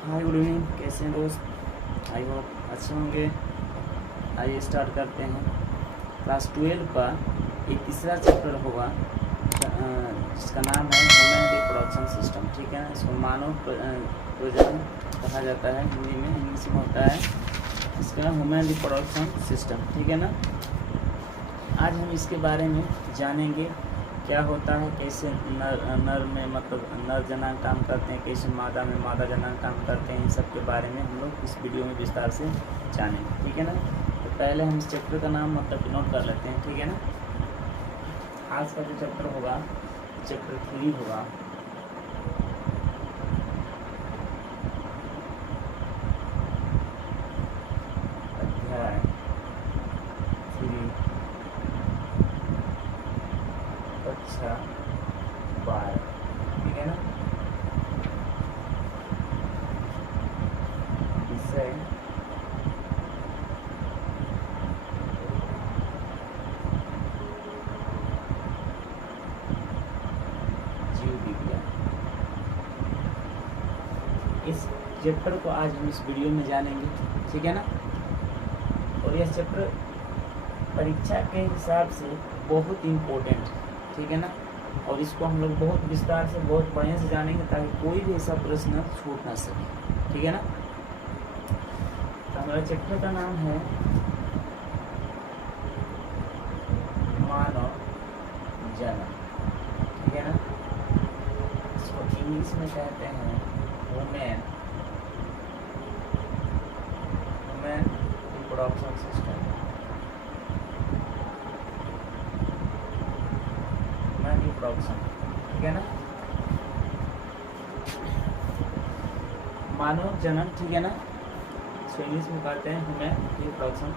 Hi good evening, कैसे हैं दोस्त? आई होप अच्छे होंगे। आइए स्टार्ट करते हैं। क्लास 12 का एक तीसरा चैप्टर होगा जिसका नाम है ह्यूमन रिप्रोडक्शन सिस्टम। ठीक है ना, इसको मानव प्रजनन कहा जाता है, हिंदी में, इंग्लिश में होता है इसका ह्यूमन रिप्रोडक्शन सिस्टम। ठीक है ना, आज हम इसके बारे में जानेंगे क्या होता है, कैसे नर में मतलब नर जनांग काम करते हैं, कैसे मादा में मादा जनांग काम करते हैं, इन सब के बारे में हम लोग इस वीडियो में विस्तार से जानेंगे। ठीक है ना, तो पहले हम इस चैप्टर का नाम मतलब नोट कर लेते हैं। ठीक है ना, आज का जो चैप्टर होगा चैप्टर 3 होगा। अध्याय 3 कक्षा 12। ठीक है ना, विषय जीव विज्ञान। इस चैप्टर को आज हम इस वीडियो में जानेंगे। ठीक है ना, और यह चैप्टर परीक्षा के हिसाब से बहुत इम्पोर्टेंट है। ठीक है ना, और इसको हम लोग बहुत विस्तार से बहुत बढ़िया से जानेंगे ताकि कोई भी ऐसा प्रश्न छूट ना सके। ठीक है ना, तो हमारे चैप्टर का नाम है मानव जन्म। ठीक है ना, इसको इंग्लिश में कहते हैं ह्यूमन रिप्रोडक्शन सिस्टम। रिप्रोडक्शन, ठीक है ना, मानव जन्म। ठीक है ना, इसको इंग्लिश में कहते हैं ह्यूमन रिप्रोडक्शन।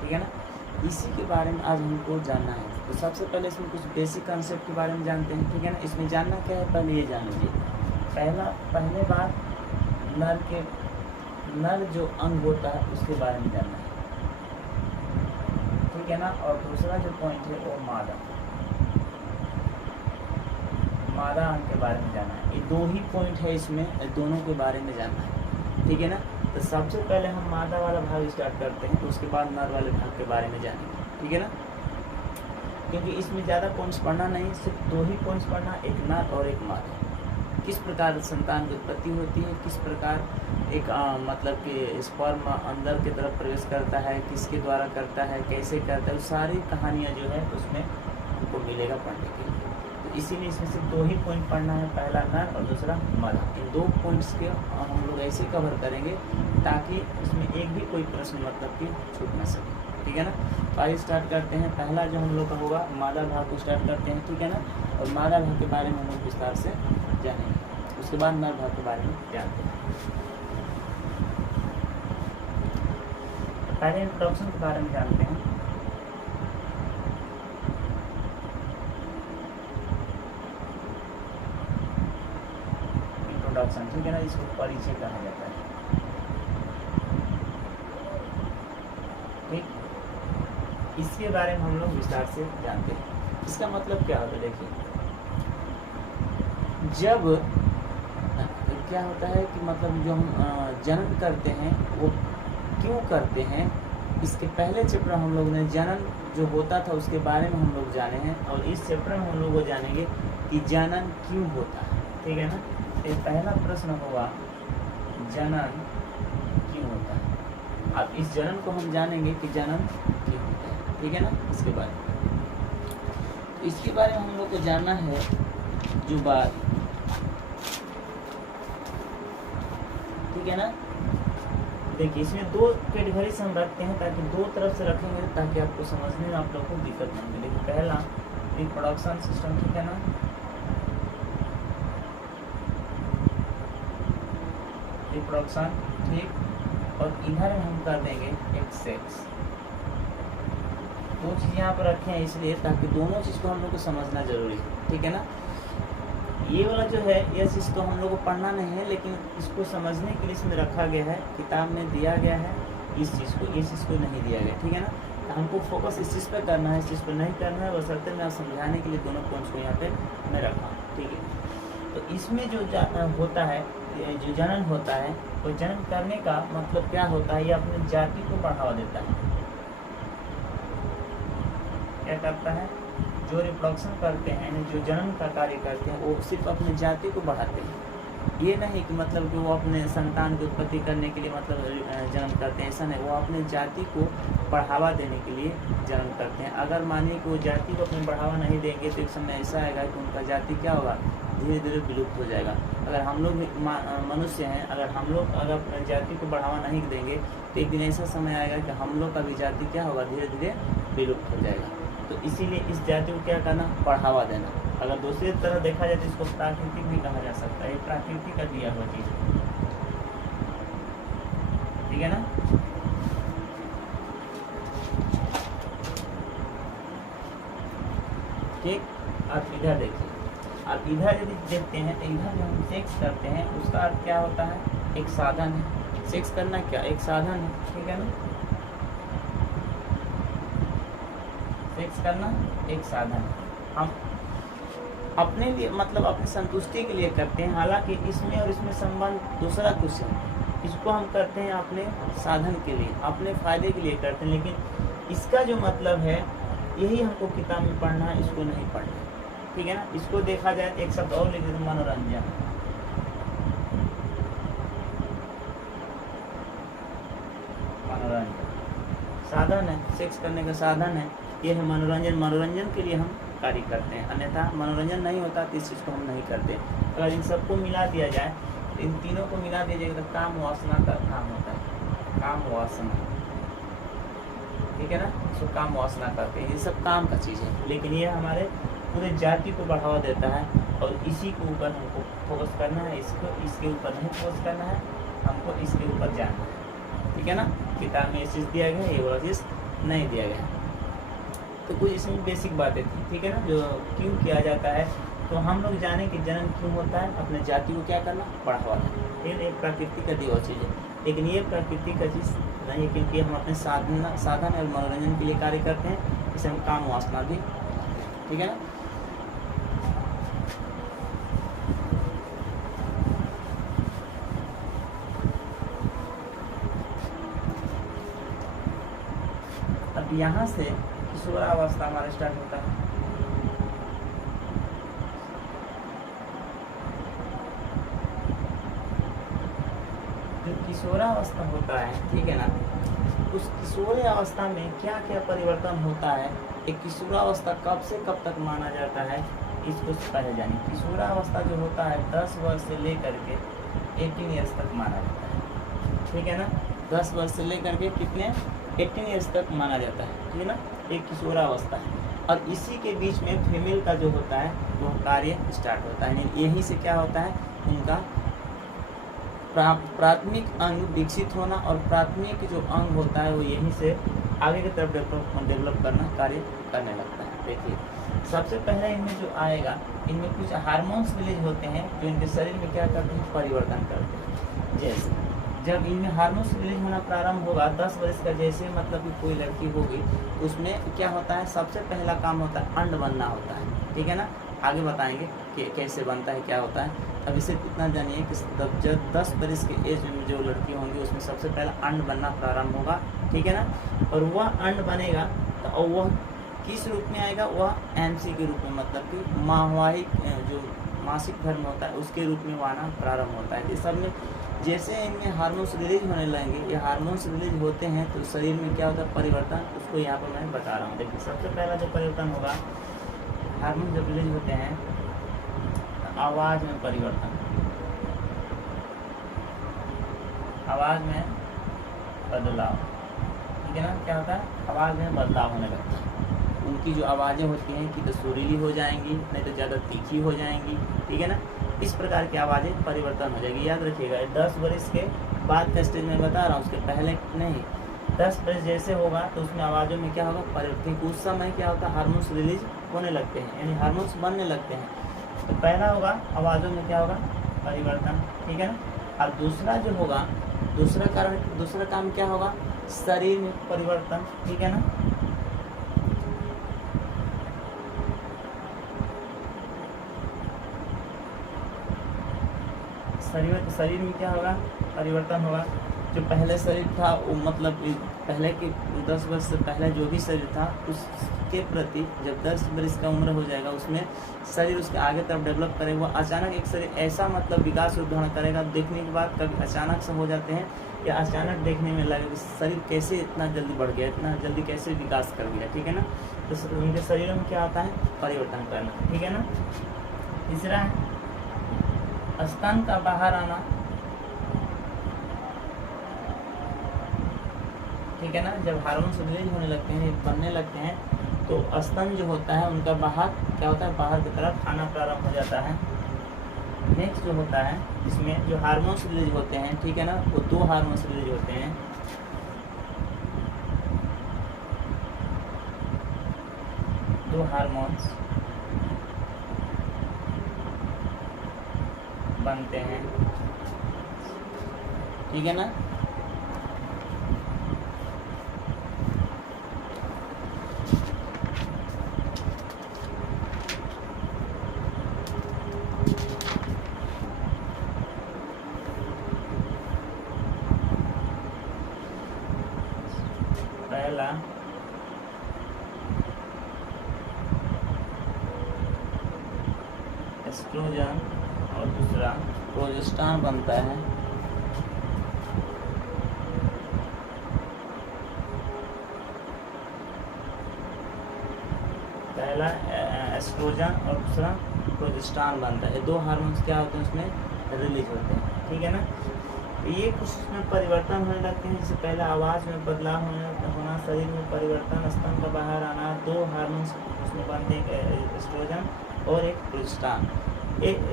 ठीक है ना, इसी के बारे में आज हमको जानना है। तो सबसे पहले इसमें कुछ बेसिक कंसेप्ट के बारे में जानते हैं। ठीक है ना, इसमें जानना क्या है पहले ये जान लीजिए। पहले बात नर जो अंग होता है उसके बारे में जानना है। ठीक है ना, और दूसरा जो पॉइंट है वो मादा अंग के बारे में जानना है। ये दो ही पॉइंट है इसमें, दोनों के बारे में जानना है। ठीक है ना, तो सबसे पहले हम मादा वाला भाग स्टार्ट करते हैं, तो उसके बाद नर वाले भाग के बारे में जानेंगे। ठीक है ना, क्योंकि इसमें ज़्यादा पॉइंट्स पढ़ना नहीं, सिर्फ दो ही पॉइंट्स पढ़ना, एक नर और एक मादा। किस प्रकार संतान की उत्पत्ति होती है, किस प्रकार एक मतलब कि स्पर्म अंदर की तरफ प्रवेश करता है, किसके द्वारा करता है, कैसे करता है, सारी कहानियाँ जो है उसमें हमको मिलेगा पढ़ने के लिए। तो इसीलिए इसमें सिर्फ दो ही पॉइंट पढ़ना है, पहला नर और दूसरा मादा। इन दो पॉइंट्स के हम लोग ऐसे कवर करेंगे ताकि इसमें एक भी कोई प्रश्न मतलब कि छूट ना सके। ठीक है ना, तो आइए स्टार्ट करते हैं। पहला जो हम लोग का होगा मादा भाग को स्टार्ट करते हैं। ठीक है ना, और मादा भाग के बारे में हम लोग विस्तार से जानेंगे, उसके बाद नर भाग के बारे में जानते हैं। पहले इंट्रोडक्शन के बारे में जानते हैं। इंट्रोडक्शन, ठीक है ना, इसको परिचय कहा जाता है। ठीक, इसके बारे में हम लोग विस्तार से जानते हैं। इसका मतलब क्या होता है, देखिए, जब क्या होता है कि मतलब जो हम जन्म करते हैं वो क्यों करते हैं, इसके पहले चैप्टर हम लोग ने जन्म जो होता था उसके बारे में हम लोग जाने हैं, और इस चैप्टर में हम लोग वो जानेंगे कि जनन क्यों होता है। ठीक है ना, तो पहला प्रश्न होगा जनन क्यों होता है। अब इस जनन को हम जानेंगे कि जनन क्यों होता है। ठीक है ना, इसके बारे में हम लोग को जानना है जो बात। ठीक है ना, देखिए, इसमें दो कैटेगरीज हम रखते हैं ताकि दो तरफ से रखेंगे ताकि आपको समझने में आप लोग को दिक्कत नहीं होगी। देखिए, पहला रिप्रोडक्शन सिस्टम। ठीक है ना, रिप्रोडक्शन, ठीक, और इधर हम कर देंगे एक सेक्स। दो चीज़ यहाँ पर रखे हैं इसलिए ताकि दोनों चीज़ को हम लोग को समझना जरूरी है। ठीक है ना, ये वाला जो है ये चीज़ तो हम लोग को पढ़ना नहीं है, लेकिन इसको समझने के लिए इसमें रखा गया है, किताब में दिया गया है इस चीज़ को, इस चीज़ को नहीं दिया गया। ठीक है ना, तो हमको फोकस इस चीज़ पर करना है, इस चीज़ पर नहीं करना है। बशर्ते मैं समझाने के लिए दोनों पॉइंट्स को यहाँ पे मैं रखा हूँ। ठीक है, तो इसमें जो होता है जो जनन होता है वो जनन करने का मतलब क्या होता है, ये अपनी जाति को बढ़ावा देता है। क्या करता है, जो रिप्रोडक्शन करते हैं यानी जो जनन का कार्य करते हैं वो सिर्फ अपनी जाति को बढ़ाते हैं। ये नहीं कि मतलब कि वो अपने संतान की उत्पत्ति करने के लिए मतलब जन्म करते हैं, ऐसा नहीं। वो अपने जाति को बढ़ावा देने के लिए जन्म करते हैं। अगर मानिए कि वो जाति को अपने बढ़ावा नहीं देंगे तो एक समय ऐसा आएगा कि उनका जाति क्या होगा, धीरे धीरे विलुप्त हो जाएगा। अगर हम लोग मनुष्य हैं, अगर हम लोग अगर जाति को बढ़ावा नहीं देंगे तो एक दिन ऐसा समय आएगा कि हम लोग का भी जाति क्या होगा, धीरे धीरे विलुप्त हो जाएगा। तो इसीलिए इस जाति को क्या करना, बढ़ावा देना। अगर दूसरी तरह देखा जाए तो इसको प्राकृतिक भी कहा जा सकता है, प्रकृति का दिया हुआ चीज, ठीक है ना। ठीक, आप इधर देखिए, आप इधर यदि देखते हैं तो इधर जो हम सेक्स करते हैं उसका अर्थ क्या होता है, एक साधन है। सेक्स करना क्या, एक साधन है, ठीक है ना। सेक्स करना एक साधन है। हम अपने लिए मतलब अपनी संतुष्टि के लिए करते हैं, हालांकि इसमें और इसमें संबंध दूसरा कुछ है। इसको हम करते हैं अपने साधन के लिए, अपने फायदे के लिए करते हैं, लेकिन इसका जो मतलब है यही हमको किताब में पढ़ना है, इसको नहीं पढ़ना, ठीक है ना। इसको देखा जाए एक शब्द और लिख देते, मनोरंजन। मनोरंजन साधन है, सेक्स करने का साधन है, ये है मनोरंजन। मनोरंजन के लिए हम कार्य करते हैं, अन्यथा मनोरंजन नहीं होता तो इस चीज़ को हम नहीं करते। अगर इन सबको मिला दिया जाए, इन तीनों को मिला दिया जाएगा तो काम वासना का काम होता है, काम वासना, ठीक है ना। इसको काम वासना करते हैं, ये सब काम का चीज़ है, लेकिन ये हमारे पूरे जाति को बढ़ावा देता है और इसी के ऊपर हमको फोकस करना है। इसको इसके ऊपर नहीं फोकस करना है, हमको इसके ऊपर जाना है, ठीक है ना। किताब में ये चीज़ दिया गया है, ये वाला चीज़ नहीं दिया गया। तो कुछ इसमें बेसिक बातें थी, ठीक है ना, जो क्यों किया जाता है। तो हम लोग जाने कि जन्म क्यों होता है, अपने जाति को क्या करना, बढ़ावा देना। ये एक प्रकृति का दी हुआ चीज़ है, लेकिन ये प्रकृति का चीज़ नहीं है, क्योंकि हम अपने साधन और मनोरंजन के लिए कार्य करते हैं। इसे हम काम वासना भी, ठीक है ना। अब यहाँ से किशोरावस्था हमारा स्टार्ट होता है। जो किशोरावस्था होता है, ठीक है ना, उस किशोरावस्था में क्या क्या परिवर्तन होता है, एक किशोरावस्था कब से कब तक माना जाता है, इसको पहले जानिए। किशोरावस्था जो होता है 10 वर्ष से लेकर के 18 ईयर्स तक माना जाता है, ठीक है ना। 10 वर्ष से लेकर के कितने, 18 ईयर्स तक माना जाता है, ठीक है ना। एक किशोरावस्था है और इसी के बीच में फीमेल का जो होता है वो कार्य स्टार्ट होता है। यहीं से क्या होता है, उनका प्राथमिक अंग विकसित होना, और प्राथमिक जो अंग होता है वो यहीं से आगे की तरफ डेवलप करना, कार्य करने लगता है। देखिए, सबसे पहले इनमें जो आएगा, इनमें कुछ हार्मोन्स रिलीज होते हैं जो इनके शरीर में क्या करते हैं, परिवर्तन करते हैं। जैसे जब इनमें हार्मोन्स रिलीज होना प्रारंभ होगा 10 वर्ष का, जैसे मतलब कि कोई लड़की होगी तो उसमें क्या होता है, सबसे पहला काम होता है अंड बनना होता है, ठीक है ना। आगे बताएंगे कि कैसे बनता है, क्या होता है। अब इसे इतना जानिए कि जब 10 वर्ष के एज में जो लड़की होंगी उसमें सबसे पहला अंड बनना प्रारंभ होगा, ठीक है ना। और वह अंड बनेगा तो वह किस रूप में आएगा, वह एमसी के रूप में, मतलब कि माहवाहिक जो मासिक धर्म होता है उसके रूप में वह आना प्रारंभ होता है। इस सब में जैसे इनमें हार्मोन्स रिलीज होने लगेंगे, ये हार्मोन्स रिलीज होते हैं तो शरीर में क्या होता है, परिवर्तन, उसको यहाँ पर मैं बता रहा हूँ। देखिए, सबसे पहला जो परिवर्तन होगा, हार्मोन जब रिलीज होते हैं, आवाज़ में परिवर्तन, आवाज़ में बदलाव, ठीक है ना। क्या होता है, आवाज़ में बदलाव होने लगता है। उनकी जो आवाज़ें होती हैं कि तो सुरीली हो जाएंगी, नहीं तो ज़्यादा तीखी हो जाएंगी, ठीक है ना। इस प्रकार की आवाज़ें परिवर्तन हो जाएगी। याद रखिएगा, 10 वर्ष के बाद का स्टेज में बता रहा हूँ, उसके पहले नहीं। 10 वर्ष जैसे होगा तो उसमें आवाज़ों में क्या होगा, परिवर्तन। उस समय क्या होता है, हार्मोन्स रिलीज होने लगते हैं, यानी हार्मोन्स बनने लगते हैं। तो पहला होगा आवाज़ों में क्या होगा, परिवर्तन, ठीक है ना। अब दूसरा जो होगा, दूसरा काम क्या होगा, शरीर में परिवर्तन, ठीक है ना। शरीर में क्या होगा, परिवर्तन होगा। जो पहले शरीर था वो मतलब पहले के 10 वर्ष से पहले जो भी शरीर था उसके प्रति जब 10 वर्ष का उम्र हो जाएगा उसमें शरीर उसके आगे तरफ डेवलप करेगा। अचानक एक शरीर ऐसा मतलब विकास रूप धारण करेगा, देखने के बाद कभी अचानक से हो जाते हैं या अचानक देखने में लगेगा कि शरीर कैसे इतना जल्दी बढ़ गया, इतना जल्दी कैसे विकास कर गया, ठीक है ना। तो उनके शरीर में क्या होता है, परिवर्तन करना, ठीक है ना। तीसरा है स्तन का बाहर आना, ठीक है ना। जब हार्मोन्स रिलीज होने लगते हैं, बनने लगते हैं, तो स्तन जो होता है उनका बाहर क्या होता है, बाहर की तरफ आना प्रारंभ हो जाता है। नेक्स्ट जो होता है इसमें जो हार्मोन्स रिलीज होते हैं, ठीक है ना, वो 2 हार्मोन्स रिलीज होते हैं। दो हार्मोन्स बनते हैं, ठीक है ना। पहला एस्ट्रोजन और दूसरा प्रोजेस्टेरॉन बनता है। पहला एस्ट्रोजन और दूसरा प्रोजेस्टेरॉन बनता है। 2 हार्मोन्स क्या होते हैं उसमें रिलीज होते हैं, ठीक है ना। ये कुछ उसमें परिवर्तन होने लगते हैं, जैसे पहले आवाज़ में बदलाव होना, शरीर में परिवर्तन, स्तन का बाहर आना। 2 हार्मोन्स उसमें बनते हैं, एक एस्ट्रोजन और एक प्रोजेस्टेरॉन।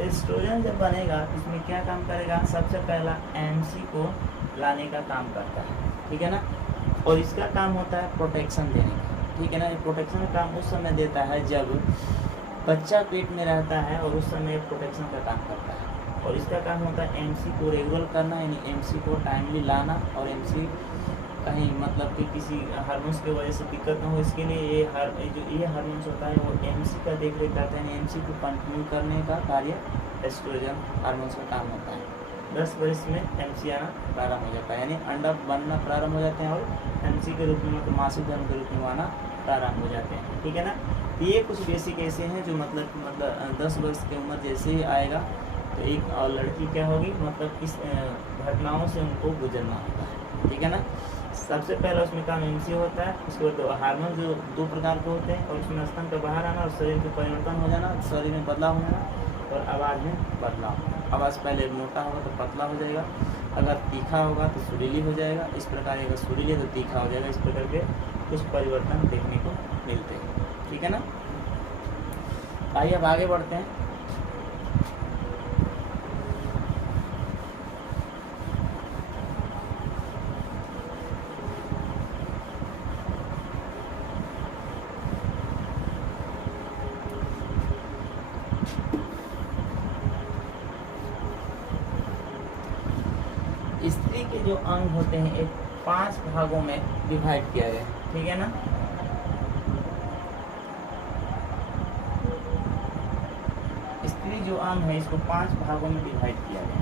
एस्ट्रोजन जब बनेगा इसमें क्या काम करेगा, सबसे पहला एमसी को लाने का काम करता है, ठीक है ना। और इसका काम होता है प्रोटेक्शन देने का, ठीक है ना। प्रोटेक्शन का काम उस समय देता है जब बच्चा पेट में रहता है और उस समय प्रोटेक्शन का काम करता है। और इसका काम होता है एमसी को रेगुलर करना, यानी एमसी को टाइमली लाना, और एमसी कहीं मतलब कि किसी हार्मोन्स की वजह से दिक्कत ना हो, इसके लिए ये हार्मोन्स होता है वो एमसी का देख रेख करते हैं। एमसी को कंटिन्यू करने का कार्य एस्ट्रोजन हार्मोन्स का काम होता है। 10 वर्ष में एमसी आना प्रारंभ हो जाता है, यानी अंडा बनना प्रारंभ हो जाते हैं और एमसी के रूप में मतलब मासिक धर्म के रूप में आना प्रारंभ हो जाते हैं, ठीक है ना। ये कुछ बेसिक ऐसे हैं जो मतलब 10 वर्ष की उम्र जैसे ही आएगा तो एक और लड़की क्या होगी, मतलब किस घटनाओं से उनको गुजरना होता है, ठीक है ना। सबसे पहला उसमें काम एमसी होता है, उसके बाद हार्मोन जो 2 प्रकार के होते हैं, और उसमें स्तन का बाहर आना और शरीर में परिवर्तन हो जाना, शरीर में बदलाव हो जाना, और आवाज़ में बदलाव। आवाज़ पहले मोटा होगा तो पतला हो जाएगा, अगर तीखा होगा तो सुरीली हो जाएगा, इस प्रकार अगर सुरीली है तो तीखा हो जाएगा। इस प्रकार के कुछ परिवर्तन देखने को मिलते हैं, ठीक है ना। आइए अब आगे बढ़ते हैं। स्त्री के जो अंग होते हैं एक 5 भागों में डिवाइड किया गया, ठीक है ना। स्त्री जो अंग है इसको 5 भागों में डिवाइड किया गया।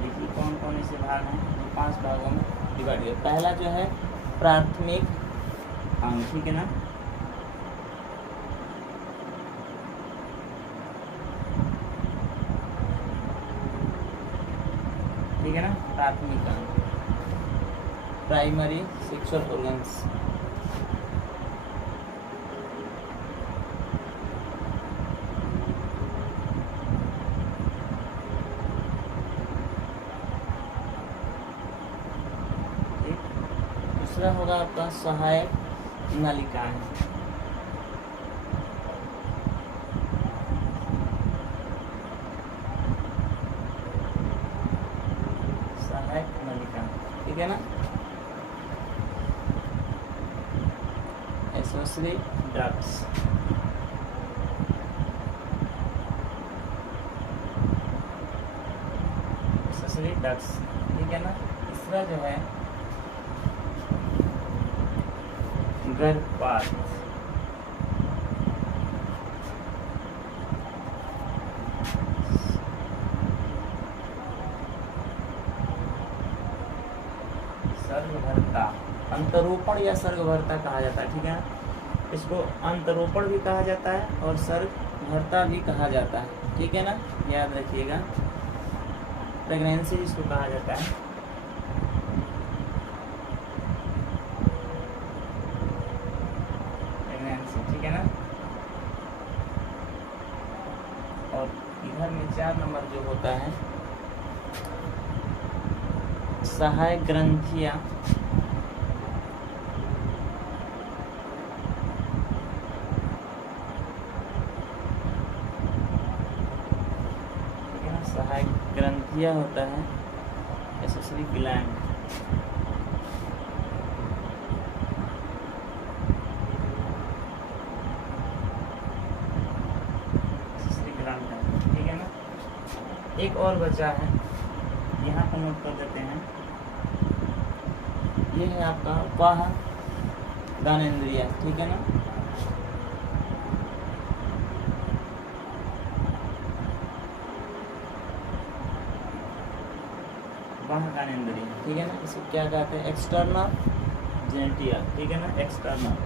देखिए कौन कौन ऐसे भाग हैं जो 5 भागों में डिवाइड किया। पहला जो है प्राथमिक अंग, ठीक है ना। ठीक है ना, प्राथमिक अंग, प्राइमरी सेक्सुअल ऑर्गन्स। दूसरा होगा आपका सहायक नलिकाएं, सहायक नलिका, ठीक है ना। एक्सेसरी डक्ट्स, एक्सेसरी डक्ट्स, ठीक है ना। तीसरा जो है गर्भपात, सर्गभरता, अंतरोपण या सर्गभरता कहा जाता है, ठीक है। इसको अंतरोपण भी कहा जाता है और सर्गभरता भी कहा जाता है, ठीक है ना, याद रखिएगा। प्रेगनेंसी इसको कहा जाता है। प्रेगनेंसी, ठीक है ना। और इधर में 4 नंबर जो होता है सहायक ग्रंथियां, सहायक ग्रंथियां होता है एसेसरी ग्लैंड, ठीक है ना। एक और बचा है, यहाँ पर नोट कर देते हैं, ये है आपका वाह ज्ञानेंद्रिय, ठीक है ना। वाह ज्ञानेंद्रिय, ठीक है ना। इसे क्या कहते हैं, एक्सटर्नल जेनेटिया, ठीक है ना, एक्सटर्नल।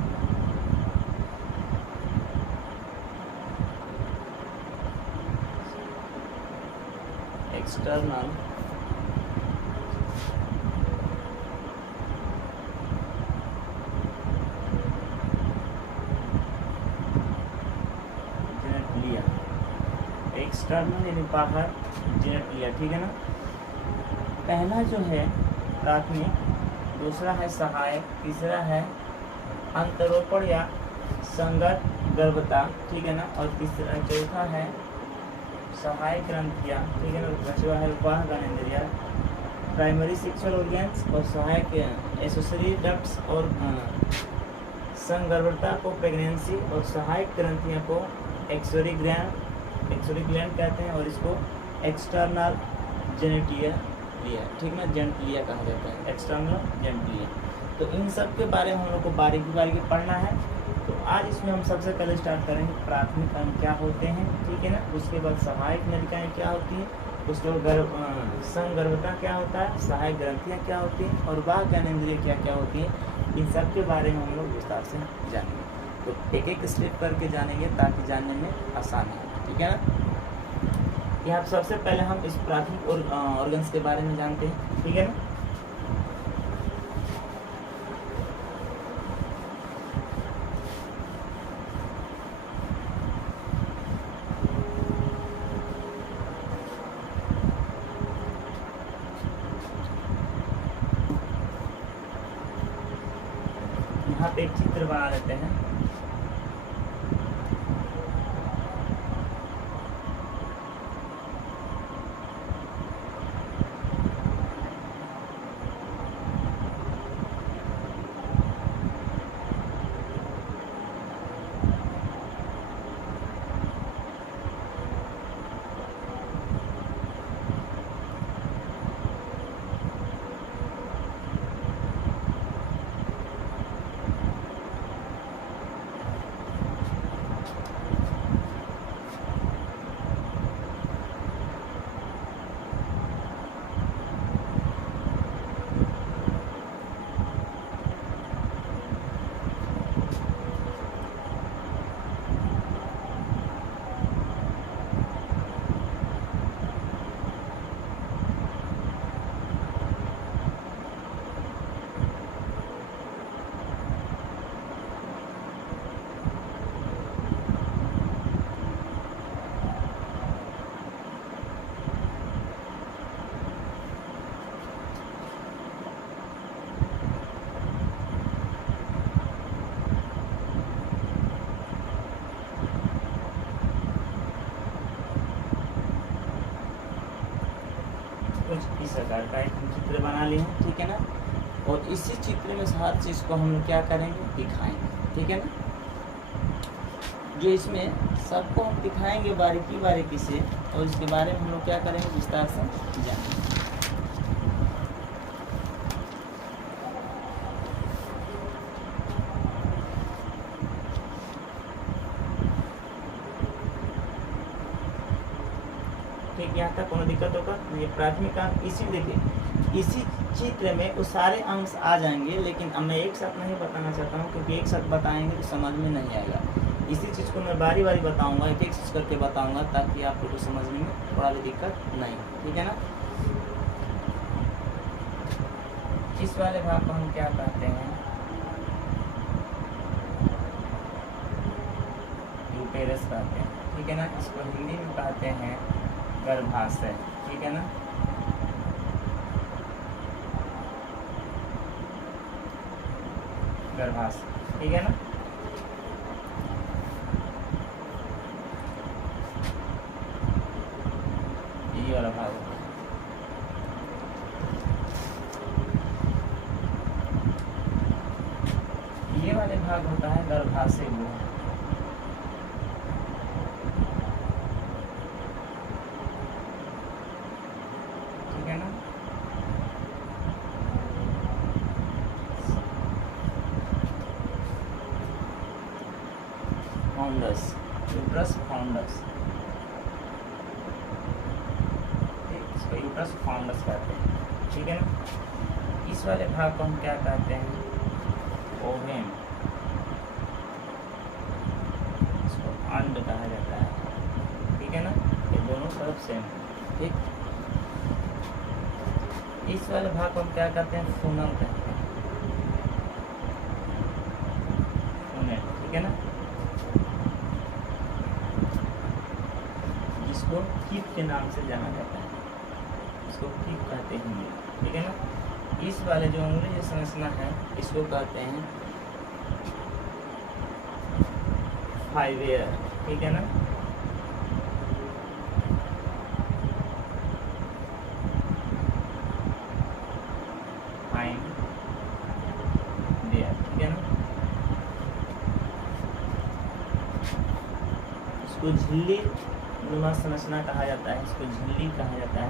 एक्सटर्नल जेनेटिया, एक्सटर्नल यानी बाहर, जेनेटिया, ठीक है ना। पहला जो है प्राथमिक, दूसरा है सहायक, तीसरा है अंतरोपण या संगत गर्भता, ठीक है ना, और तीसरा चौथा है सहायक ग्रंथियां, ठीक है ना। पांचवा है वाह ज्ञानेंद्रिय, प्राइमरी सेक्सुअल ऑर्गन्स और सहायक एसेसरी डक्ट्स, और संगर्भता को प्रेगनेंसी, और सहायक ग्रंथियां को एक्सोरी ग्लैंड कहते हैं, और इसको एक्सटर्नल जेनेटिया लिया, ठीक ना, जेनेटिया कहा जाता है, एक्सटर्नल जेनेटिया। तो इन सब के बारे में हम लोग को बारीकी बारीकी पढ़ना है। तो आज इसमें हम सबसे पहले स्टार्ट करेंगे प्राथमिक अंग क्या होते हैं, ठीक है ना। उसके बाद सहायक नलिकाएं क्या होती हैं, उसके बाद संगर्भता क्या होता है, सहायक ग्रंथियाँ क्या होती हैं, और वाह ज्ञानेंद्रिय क्या क्या होती हैं। इन सब के बारे में हम लोग विस्तार से जानेंगे। तो एक एक स्टेप करके जानेंगे ताकि जानने में आसान हो, ठीक है ना। यहाँ सबसे पहले हम इस प्राथमिक ऑर्गन्स के बारे में जानते हैं, ठीक है ना। यहाँ पे एक चित्र बना लेते हैं। कुछ इस प्रकार का एक हम चित्र बना लिए हैं, ठीक है ना। और इसी चित्र में हर चीज़ को हम लोग क्या करेंगे, दिखाएंगे, ठीक है ना। जो इसमें सबको हम दिखाएंगे बारीकी बारीकी से, और इसके बारे में हम लोग क्या करेंगे, विस्तार से जानेंगे। ठीक, यहाँ तक कोनो दिक्कत होगा। ये प्राथमिक अंग, इसी देखिए इसी चित्र में वो सारे अंश आ जाएंगे, लेकिन अब मैं एक साथ नहीं बताना चाहता हूँ, क्योंकि एक साथ बताएंगे तो समझ में नहीं आएगा। इसी चीज़ को मैं बारी बारी बताऊँगा, एक एक चीज़ करके बताऊँगा, ताकि आप लोग को समझने में थोड़ा भी दिक्कत नहीं, ठीक है ना। इस वाले भाग को हम क्या कहते हैं, यूटेरस कहते हैं, ठीक है ना। इसको हिंदी में कहते हैं गर्भाशय, ठीक है ना। गर्भाशय, ठीक है ना। ये वाला भाग होता है। ये वाले भाग होता है गर्भाशय गुहा, ठीक है ना। फाउंडस, यूट्रस फाउंडस, इसको यूट्रस फाउंडस कहते हैं, ठीक है ना। इस वाले भाग को हम क्या कहते हैं, ओवेम, इसको अंड कहा जाता है, ठीक है ना। ये दोनों तरफ सेम, ठीक। इस वाले भाग को हम क्या कहते हैं, फूनल कहते हैं, फूनेल, ठीक है ना। इसको कीप के नाम से जाना जाता है, इसको कीप कहते हैं, ठीक है ना। इस वाले जो अंगुली जो संरचना है, इसको कहते हैं फाइवेयर, ठीक है ना। फाइन देयर, ठीक है ना। इसको झिल्ली नुमा संरचना कहा जाता है, इसको झिल्ली कहा जाता है,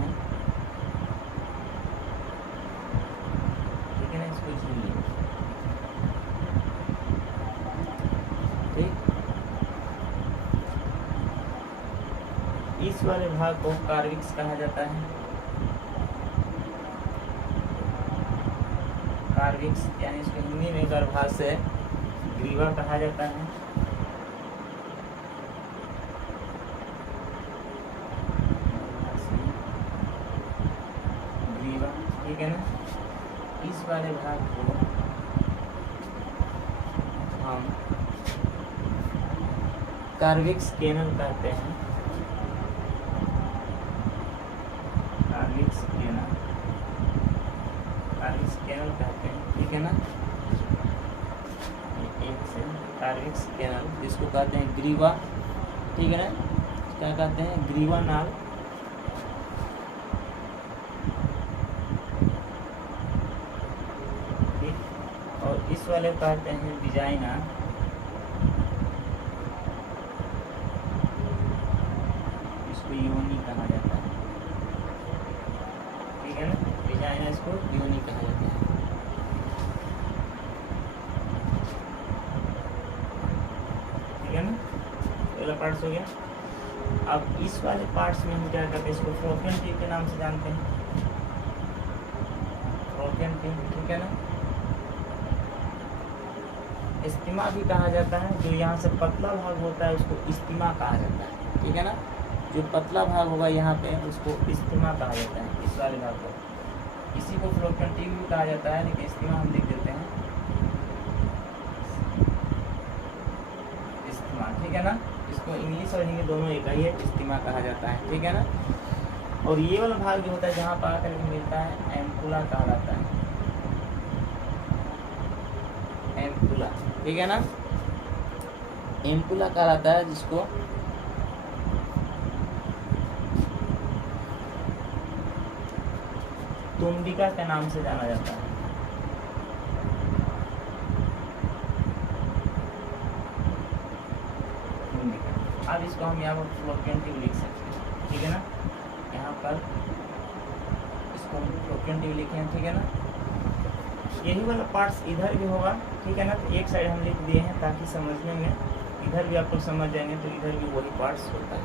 ठीक है ना। इसको झिल्ली, ठीक। इस वाले भाग को कार्विक्स कहा जाता है, कार्विक्स, यानी इसको हिंदी में गर्भाशय ग्रीवा कहा जाता है, ग्रीवा, ठीक है ना। इस वाले भाग को हम कार्विक्स कैनल कहते हैं, कार्विक्स कैनल, कार्विक्स कैनल कहते हैं, ठीक है ना। एक से कार्विक्स कैनल, जिसको कहते हैं ग्रीवा, ठीक है ना। क्या कहते हैं, ग्रीवा नाल, ठीक। और इस वाले कहते हैं डिजाइना, इसको योनि कहा जाता है, ठीक है ना। डिजाइना इसको योनि कहा जाता है, ठीक है ना। पहला पार्ट्स हो गया। अब इस वाले पार्ट्स में हम क्या करते हैं, इसको फ्लोपियन ट्यूब के नाम से जानते हैं, फ्लोपियन ट्यूब, ठीक है ना। इस्तिमा भी कहा जाता है, जो यहाँ से पतला भाग होता है उसको इस्तिमा कहा जाता है, ठीक है ना। जो पतला भाग होगा यहाँ पे उसको इस्तिमा कहा जाता है, इस वाले भाग को। इसी को फ्लोपियन ट्यूब भी कहा जाता है, लेकिन इस्तिमा हम लिख देते हैं, इस्तिमा, ठीक है ना। इसको इंग्लिश और हिंदी दोनों एक ही है, इस्तिमा कहा जाता है, ठीक है ना। और ये वाला भाग जो होता है जहाँ पर आकर मिलता है, एम्पुला कहलाता है, एम्पुला, ठीक है ना। एम्पुला कहलाता है, जिसको तुंबिका के नाम से जाना जाता है, तुंबिका। अब इसको हम यहाँ पर फ्लोपियन ट्यूब लिख सकते हैं, ठीक है ना। यहाँ पर इसको हम फ्लोपियन ट्यूब लिखे हैं, ठीक है ना। यही वाला पार्ट्स इधर भी होगा, ठीक है ना। तो एक साइड हम लिख दिए हैं ताकि समझने में इधर भी आप लोग समझ जाएंगे, तो इधर भी वही पार्ट्स होता है।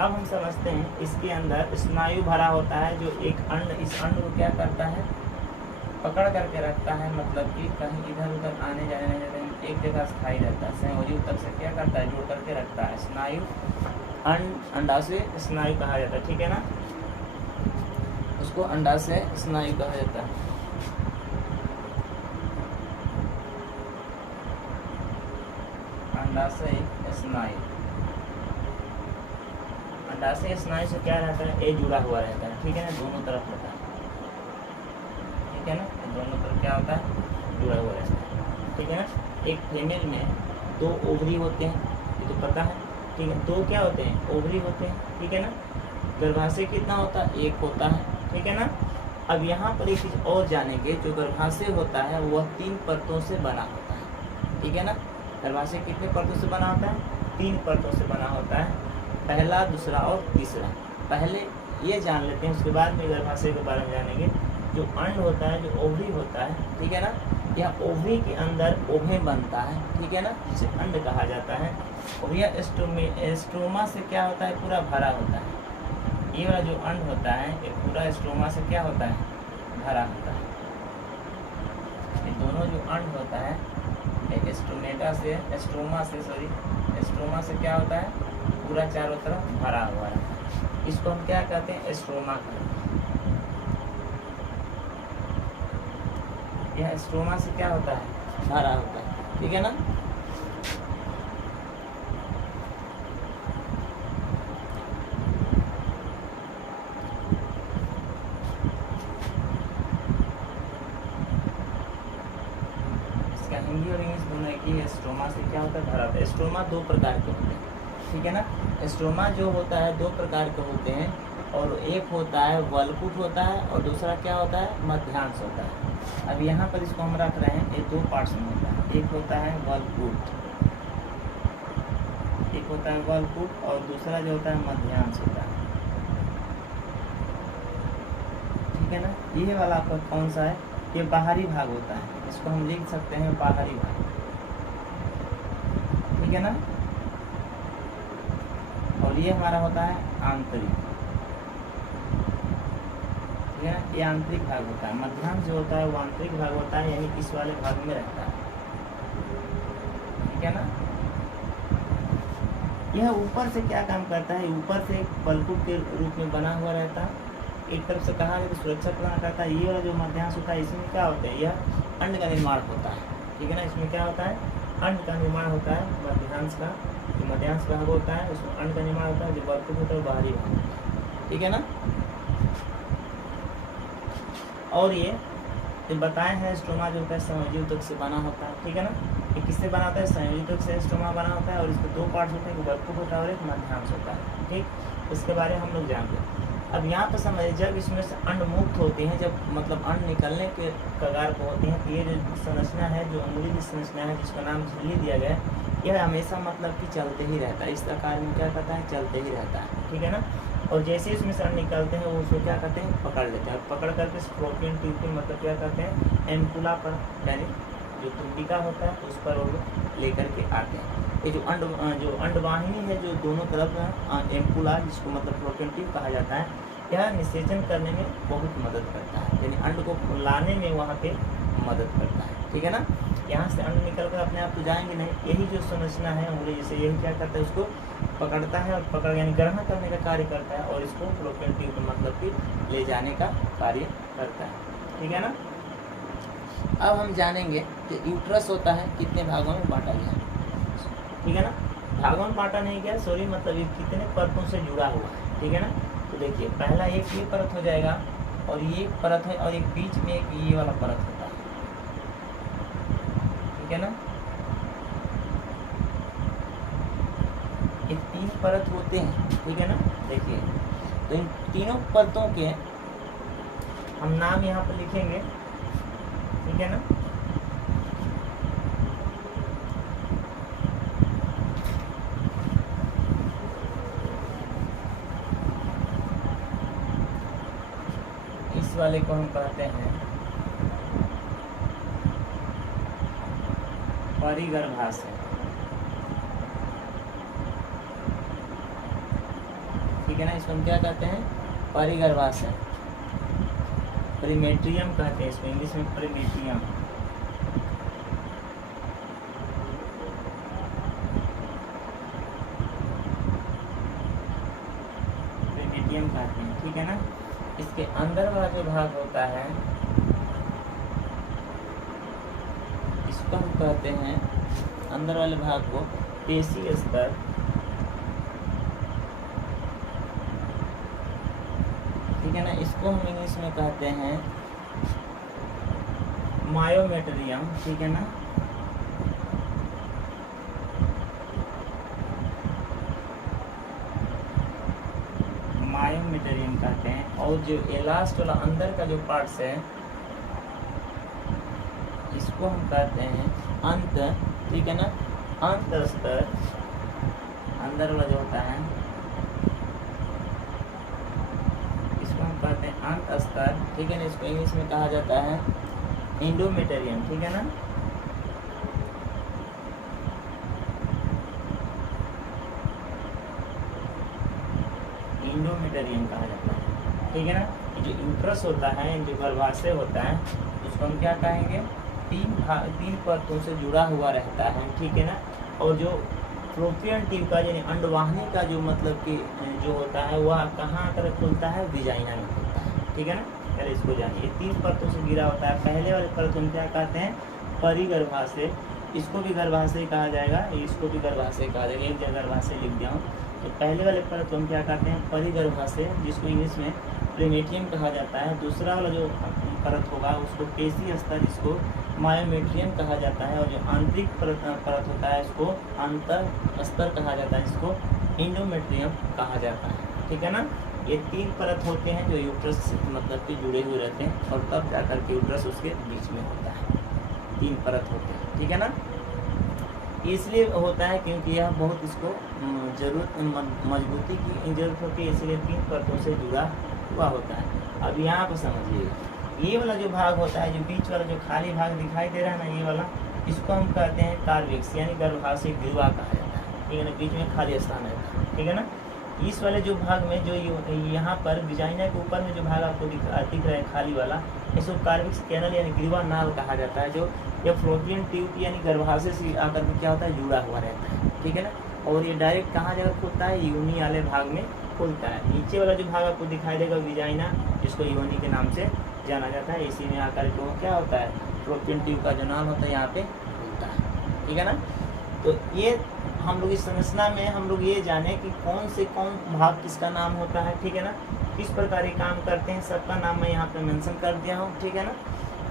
अब हम समझते हैं इसके अंदर स्नायु भरा होता है, जो एक अंड, इस अंड को क्या करता है, पकड़ करके रखता है, मतलब कि कहीं इधर उधर आने जाने नहीं देता, एक जगह स्थायी रहता है, संयोजी ऊतक से क्या करता है, जोड़ करके रखता है। स्नायु अंडाशय स्नायु कहा जाता है, ठीक है ना, उसको अंडाशय स्नायु कहा जाता है। अंडाशय स्नायु, अंडाशय स्नायु से क्या रहता है, ए जुड़ा हुआ रहता है, ठीक है ना, दोनों तरफ होता है, ठीक है ना, दोनों तरफ क्या होता है, जुड़ा हुआ रहता है, ठीक है ना। एक फीमेल में 2 ओवरी होते हैं, ये तो पता है, ठीक है, 2 क्या होते हैं, ओवरी होते हैं, ठीक है ना। गर्भाशय कितना होता है, 1 होता है, ठीक है ना। अब यहाँ पर एक चीज़ और जानेंगे, जो गर्भाशय होता है वह 3 परतों से बना होता है, ठीक है ना। गर्भाशय कितने परतों से बना होता है, 3 परतों से बना होता है, पहला, दूसरा और तीसरा। पहले ये जान लेते हैं, उसके बाद में गर्भाशय के बारे में जानेंगे। जो अंड होता है, जो ओवरी होता है, ठीक है ना, यह ओवरी के अंदर ओवेम बनता है, ठीक है ना, जिसे अंड कहा जाता है। और यह स्ट्रोमा से क्या होता है, पूरा भरा होता है। ये वाला जो अंड होता है ये पूरा स्ट्रोमा से क्या होता है, भरा होता है। ये दोनों जो अंड होता है स्ट्रोमा से क्या होता है, पूरा चारों तरफ भरा हुआ है। इसको हम क्या कहते हैं, स्ट्रोमा कहते हैं। यह स्ट्रोमा से क्या होता है, भरा होता है, ठीक है ना। हिंदी और इंग्लिश दोनों एक ही है। स्ट्रोमा से क्या होता है, भरा होता है। स्ट्रोमा 2 प्रकार के होते हैं, ठीक है ना। स्ट्रोमा जो होता है 2 प्रकार के होते हैं, और एक होता है वल्कुट होता है, और दूसरा क्या होता है, मध्यांश होता है। अब यहाँ पर इसको हम रख रहे हैं, ये 2 पार्ट्स में होता है। एक होता है वल्कुट, एक होता है वल्कुट, और दूसरा जो होता है मध्यांश होता है, ठीक है ना। ये वाला आपका कौन सा है, ये बाहरी भाग होता है, इसको हम लिख सकते हैं बाहरी भाग, ठीक है ना। और ये हमारा होता है आंतरिक, ठीक है ना, ये आंतरिक भाग होता है। मध्यांश जो होता है वो आंतरिक भाग होता है, यानी इस वाले भाग में रहता है, ठीक है ना। यह ऊपर से क्या काम करता है, ऊपर से एक वल्कुट के रूप में बना हुआ रहता है, एक तरफ से कहा जाए तो सुरक्षा प्रदान करता है। ये वाला जो मध्यांश होता है इसमें क्या होता है, यह अंड का निर्माण होता है, ठीक है ना। इसमें क्या होता है, अंड का निर्माण होता है। मध्यांश का जो मध्यांश भाग होता है उसमें अंड का निर्माण होता है, जो वल्कुट होता है बाहरी भाग होता है, ठीक है ना। और ये बताए हैं स्ट्रोमा जो होता है संयोजी ऊतक से बना होता है, ठीक है ना। ये किससे बना होता है, संयोजी ऊतक से स्ट्रोमा बना होता है, और इसके 2 पार्ट्स होते हैं, एक वल्कुट होता है और एक मध्यांश होता है, ठीक। इसके बारे में हम लोग जानते हैं। अब यहाँ पर समझिए, जब इसमें से अंड मुक्त होते हैं, जब मतलब अंड निकलने के कगार पर होते हैं, तो ये जो संरचना है, जो अंगुली की संरचना है, जिसका नाम झिल्ली दिया गया है, यह हमेशा मतलब कि चलते ही रहता है। इस आकार में क्या करता है, चलते ही रहता है, ठीक है ना। और जैसे इसमें से अंड निकलते हैं, वो उसको क्या करते हैं, पकड़ लेते हैं। पकड़ करके स्प्रोपियन ट्यूब पे मतलब क्या करते हैं, एम्पुला पर, यानी जो तुंडिका होता है उस पर वो लेकर के आते हैं। ये जो अंडवाहिनी है, जो दोनों तरफ एम्पुला, जिसको मतलब फ्लोपियन ट्यूब कहा जाता है, यह निषेचन करने में बहुत मदद करता है, यानी अंड को लाने में वहाँ पे मदद करता है, ठीक है ना। यहाँ से अंड निकल कर अपने आप तो जाएंगे नहीं, यही जो संरचना है उंगली जैसे, यही क्या करता है, उसको पकड़ता है, और पकड़ यानी ग्रहण करने का कार्य करता है, और इसको फ्लोपियन ट्यूब में मतलब कि ले जाने का कार्य करता है, ठीक है ना। अब हम जानेंगे कि यूट्रस होता है कितने भागों में बांटा गया, ठीक है ना। भागों में बांटा नहीं गया, सॉरी, मतलब ये कितने परतों से जुड़ा हुआ है, ठीक है ना। तो देखिए, पहला एक ये परत हो जाएगा, और ये परत है, और एक बीच में एक ये वाला परत होता है, ठीक है ना। ये 3 परत होते हैं, ठीक है ना। देखिए, तो इन तीनों परतों के हम नाम यहाँ पर लिखेंगे, ठीक है ना। इस वाले को हम कहते हैं परिगर्भाशय, है ना। इसको हम क्या कहते हैं, परिगर्भाशय, प्रीमेट्रियम कहते हैं इसको, इंग्लिश में प्रीमेट्रियम। प्रीमेट्रियम कहते हैं, ठीक है ना। इसके अंदर वाला जो भाग होता है इसको हम कहते हैं, अंदर वाले भाग को पेशी स्तर, ठीक है ना। इसको हम इंग्लिश में कहते हैं मायोमेट्रियम, ठीक है ना। मायोमेट्रियम कहते हैं। और जो ये लास्ट वाला अंदर का जो पार्ट्स है इसको हम कहते हैं अंत, ठीक है ना। अंत स्तर, अंदर वाला जो होता है इसको हम कहते हैं अंत स्तर, ठीक है ना। इसको इंग्लिश में कहा जाता है एंडोमेट्रियम, ठीक है ना। एंडोमेट्रियम कहा जाता है, ठीक है ना। जो यूट्रस होता है, जो गर्भाशय होता है, उसको हम क्या कहेंगे, तीन परतों से जुड़ा हुआ रहता है, ठीक है ना। और जो फ्लोपियन ट्यूब का यानी अंडवाहिनी का जो मतलब कि जो होता है वह कहाँ आकर खुलता है, विजाइना में खुलता है, ठीक है ना। पहले इसको जानिए, 3 परतों से घिरा होता है। पहले वाले परत हम क्या कहते हैं, परिगर्भाशय, इसको भी गर्भाशय कहा जाएगा, इसको भी गर्भाशय कहा जाएगा, एक जगह गर्भाशय लिख दिया हूँ। तो पहले वाले परत हम क्या कहते हैं, परिगर्भाशय, जिसको इंग्लिश में प्रीमेट्रियम कहा जाता है। दूसरा वाला जो परत होगा उसको पेशी स्तर, इसको मायोमेट्रियम कहा जाता है। और जो आंतरिक परत होता है इसको अंतर स्तर कहा जाता है, इसको एंडोमेट्रियम कहा जाता है, ठीक है ना। ये 3 परत होते हैं जो यूट्रस से मतलब कि जुड़े हुए रहते हैं, और तब जाकर के यूट्रस उसके बीच में होता है। 3 परत होते हैं, ठीक है ना। इसलिए होता है क्योंकि यह बहुत इसको जरूरत मजबूती की जरूरत होती है, इसलिए 3 परतों से जुड़ा हुआ होता है। अब यहाँ पर समझिए, ये वाला जो भाग होता है, जो बीच वाला जो खाली भाग दिखाई दे रहा है ना, ये वाला, इसको हम कहते हैं कार्विक्स, यानी गर्भाशय ग्रीवा कहा जाता है, ठीक है ना। बीच में खाली स्थान है, ठीक है ना। इस वाले जो भाग में जो यहाँ पर विजाइना के ऊपर में जो भाग आपको दिख रहा है खाली वाला, इसको कार्विक्स कैनल यानी ग्रीवा नाल कहा जाता है। जो ये फ्लोपियन ट्यूब यानी गर्भाशय से आकर के क्या होता है, जुड़ा हुआ रहता है, ठीक है ना। और ये डायरेक्ट कहाँ जगह खुलता है, योनि वाले भाग में खुलता है। नीचे वाला जो भाग आपको दिखाई देगा विजाइना, जिसको योनि के नाम से जाना जाता है, इसी में आकर के वो क्या होता है, फ्लोपियन ट्यूब का जो नाम होता है यहाँ पे खुलता है, ठीक है ना। तो ये हम लोग इस संरचना में हम लोग ये जाने कि कौन से कौन भाग किसका नाम होता है, ठीक है ना, किस प्रकार ये काम करते हैं, सबका नाम मैं यहाँ पे मेंशन कर दिया हूँ, ठीक है ना।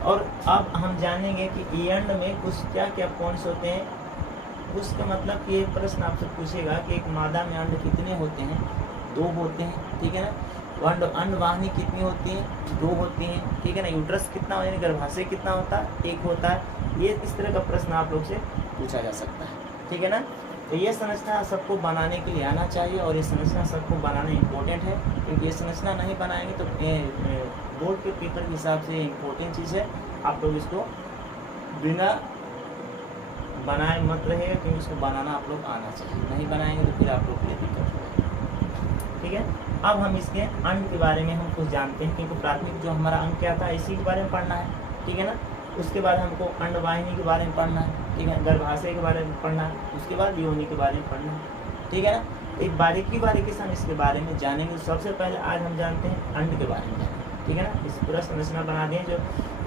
और अब हम जानेंगे कि एंड में कुछ क्या क्या पॉइंट्स होते हैं। उसका मतलब कि एक प्रश्न आपसे पूछेगा कि एक मादा में अंड कितने होते हैं, 2 होते हैं, ठीक है ना। अंडवाहिनी कितनी होती है, 2 होती हैं, ठीक है ना। यूट्रस कितना, यानी गर्भाशय कितना होता है, 1 होता है। ये इस तरह का प्रश्न आप लोग से पूछा जा सकता है, ठीक है ना। तो ये संरचना सबको बनाने के लिए आना चाहिए, और ये संरचना सबको बनाना इम्पोर्टेंट है, क्योंकि ये संरचना नहीं बनाएंगे तो बोर्ड के पेपर के हिसाब से इम्पोर्टेंट चीज़ है। आप लोग इसको बिना बनाए मत रहेगा, क्योंकि इसको बनाना आप लोग आना चाहिए, नहीं बनाएंगे तो फिर आप लोग के लिए दिक्कत होगी, ठीक है। अब हम इसके अंड के बारे में हम कुछ जानते हैं, क्योंकि प्राथमिक जो हमारा अंग क्या था, इसी के बारे में पढ़ना है, ठीक है ना। उसके बाद हमको अंडवाहिनी के बारे में पढ़ना है, ठीक है, गर्भाशय के बारे में पढ़ना है, उसके बाद योनि के बारे में पढ़ना है, ठीक है ना। एक बारीकी से हम इसके बारे में जानेंगे। सबसे पहले आज हम जानते हैं अंड के बारे में, ठीक है ना। इस पूरा संरचना बना दें जो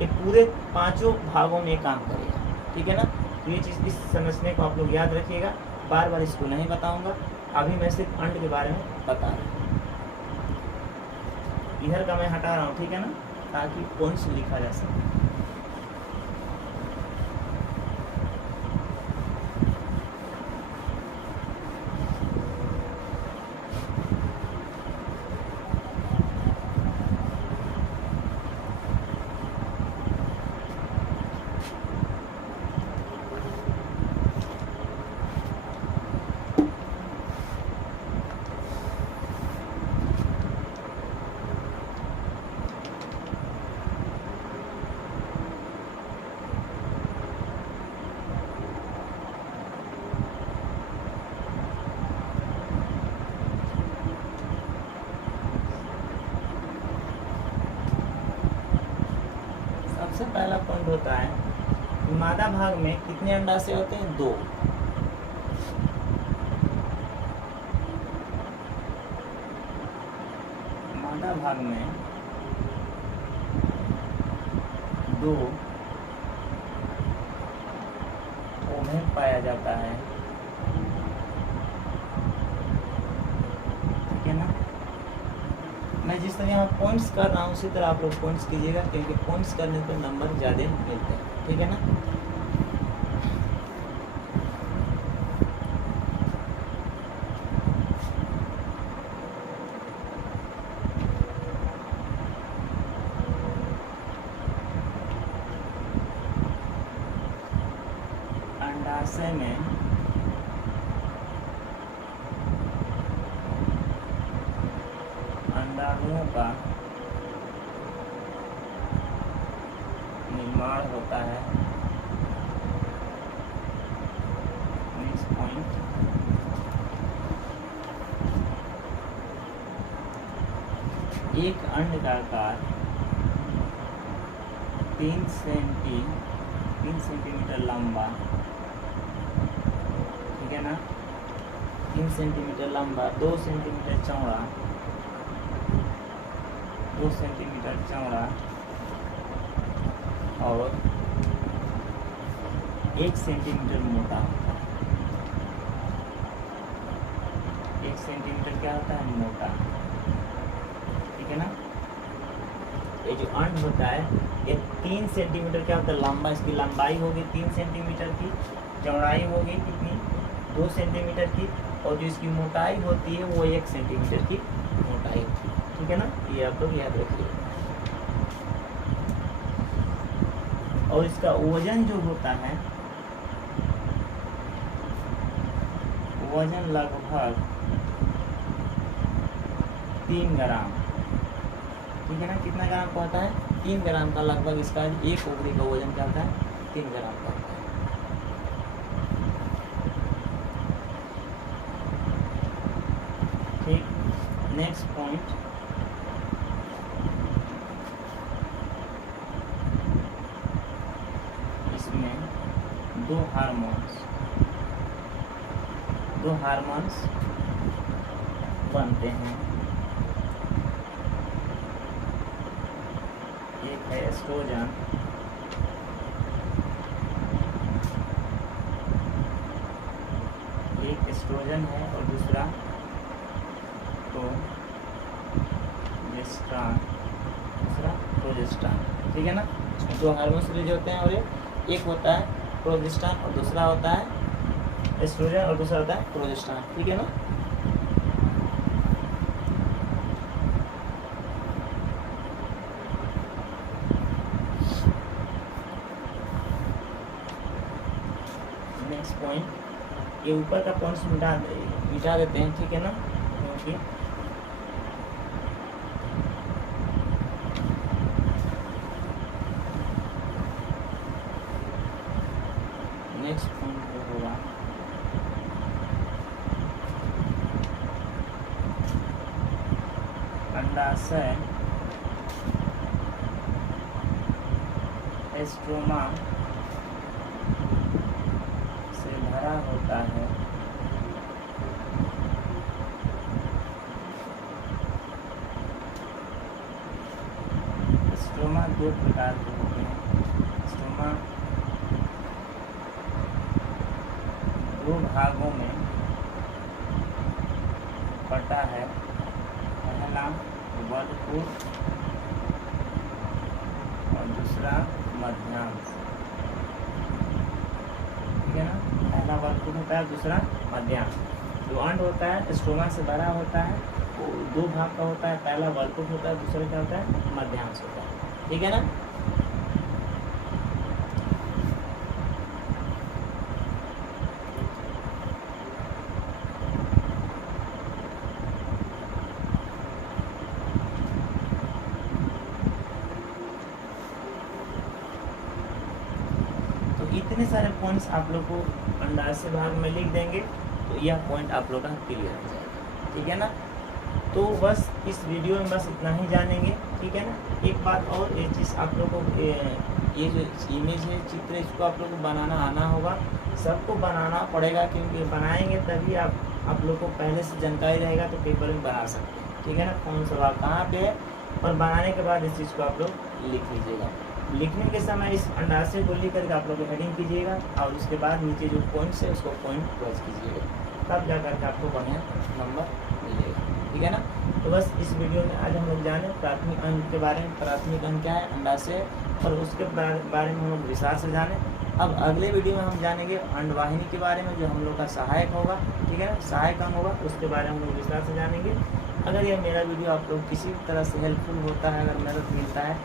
ये पूरे 5 भागों में काम करेगा, ठीक है ना। तो ये चीज़, इस संरचना को आप लोग याद रखिएगा, बार बार इसको नहीं बताऊँगा, अभी मैं सिर्फ अंड के बारे में बता रहा हूँ। इधर का मैं हटा रहा हूँ, ठीक है ना, ताकि पॉइंट्स लिखा जा सके। सबसे पहला पॉइंट होता है कि मादा भाग में कितने अंडाशय होते हैं? 2। मादा भाग में 2 ओवम पाया जाता है, ठीक है ना। मैं जिस तरह यहाँ पॉइंट्स कर रहा हूँ उसी तरह आप लोग पॉइंट्स कीजिएगा, क्योंकि पॉइंट्स करने पर नंबर ज़्यादा मिलते हैं, ठीक है ना। अंडाशय में अंडाणुओं का निर्माण होता है। नेक्स्ट पॉइंट, एक अंड का आकार 3 सेंटीमीटर लंबा, ठीक है ना, 3 सेंटीमीटर लंबा, 2 सेंटीमीटर चौड़ा, 2 सेंटीमीटर चौड़ा और 1 सेंटीमीटर मोटा होता है। 1 सेंटीमीटर क्या होता है? मोटा, ठीक है ना। ये जो अंड होता है ये 3 सेंटीमीटर क्या होता है? लंबा। इसकी लंबाई होगी 3 सेंटीमीटर की, चौड़ाई होगी कितनी? 2 सेंटीमीटर की, और जो इसकी मोटाई होती है वो 1 सेंटीमीटर की मोटाई होती है, ठीक है ना। ये आप लोग याद रखिए। और इसका वजन जो होता है, वजन लगभग 3 ग्राम, ठीक है ना। कितना ग्राम का होता है? 3 ग्राम का लगभग इसका एक ओवरी का वजन क्या होता है? 3 ग्राम का होता है। ठीक, नेक्स्ट पॉइंट, इसमें 2 हार्मोन्स बनते हैं। एक है एस्ट्रोजन, एक एस्ट्रोजन है और दूसरा प्रोजेस्टेरॉन, ठीक है ना। इसमें 2 हार्मोन्स रिलीज होते हैं और एक होता है प्रोजेस्टेरॉन और दूसरा होता है एस्ट्रोजन और दूसरा होता है प्रोजेस्टेरॉन, ठीक है ना। नेक्स्ट पॉइंट, ये ऊपर का पॉइंट्स मिटा देते हैं, ठीक है ना, क्योंकि नेक्स्ट पॉइंट जो होगा अंडाशय स्ट्रोमा से भरा होता है। स्ट्रोमा 2 प्रकार के होते हैं। स्ट्रोमा 2 भागों में बटा है। पहला वर्गपुर और दूसरा मध्यांश, ठीक है ना। पहला वर्गपुर होता है, दूसरा मध्यांश। जो अंड होता है स्ट्रोमा से भरा होता है वो 2 भाग का होता है। पहला वर्गपुर होता है, दूसरा क्या होता है? मध्यांश होता है, ठीक है ना। इतने सारे पॉइंट्स आप लोग को अंडाशय भाग में लिख देंगे तो यह पॉइंट आप लोग का क्लियर हो जाएगा, ठीक है ना। तो बस इस वीडियो में बस इतना ही जानेंगे, ठीक है ना। एक बात और, एक चीज़ आप लोग को ये जो इमेज है, चित्र, इसको आप लोग को बनाना आना होगा, सबको बनाना पड़ेगा, क्योंकि बनाएंगे तभी आप लोग को पहले से जानकारी रहेगा तो पेपर में बना सकते हैं, ठीक है ना। कौन सा भाग कहाँ पे है, और बनाने के बाद इस चीज़ को आप लोग लिख लीजिएगा। लिखने के समय इस अंडाशय को लिख करके आप लोग हेडिंग कीजिएगा, और उसके बाद नीचे जो पॉइंट्स है उसको पॉइंट वाइज कीजिएगा, तब जा करके आपको बढ़िया नंबर मिलेगा, ठीक है ना। तो बस इस वीडियो में आज हम लोग जाने प्राथमिक अंग के बारे में। प्राथमिक अंग क्या है, अंडाशय, और उसके बारे में हम लोग विस्तार से जाने। अब अगले वीडियो में हम जानेंगे अंडवाहिनी के बारे में, जो हम लोग का सहायक होगा, ठीक है ना, सहायक अंग होगा, उसके बारे में हम लोग विस्तार से जानेंगे। अगर यह मेरा वीडियो आप लोग किसी भी तरह से हेल्पफुल होता है, अगर मदद मिलता है,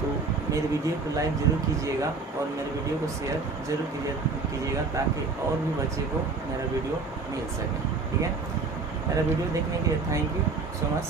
तो मेरे वीडियो को लाइक ज़रूर कीजिएगा और मेरे वीडियो को शेयर ज़रूर कीजिएगा, ताकि और भी बच्चे को मेरा वीडियो मिल सके, ठीक है। मेरा वीडियो देखने के लिए थैंक यू सो मच।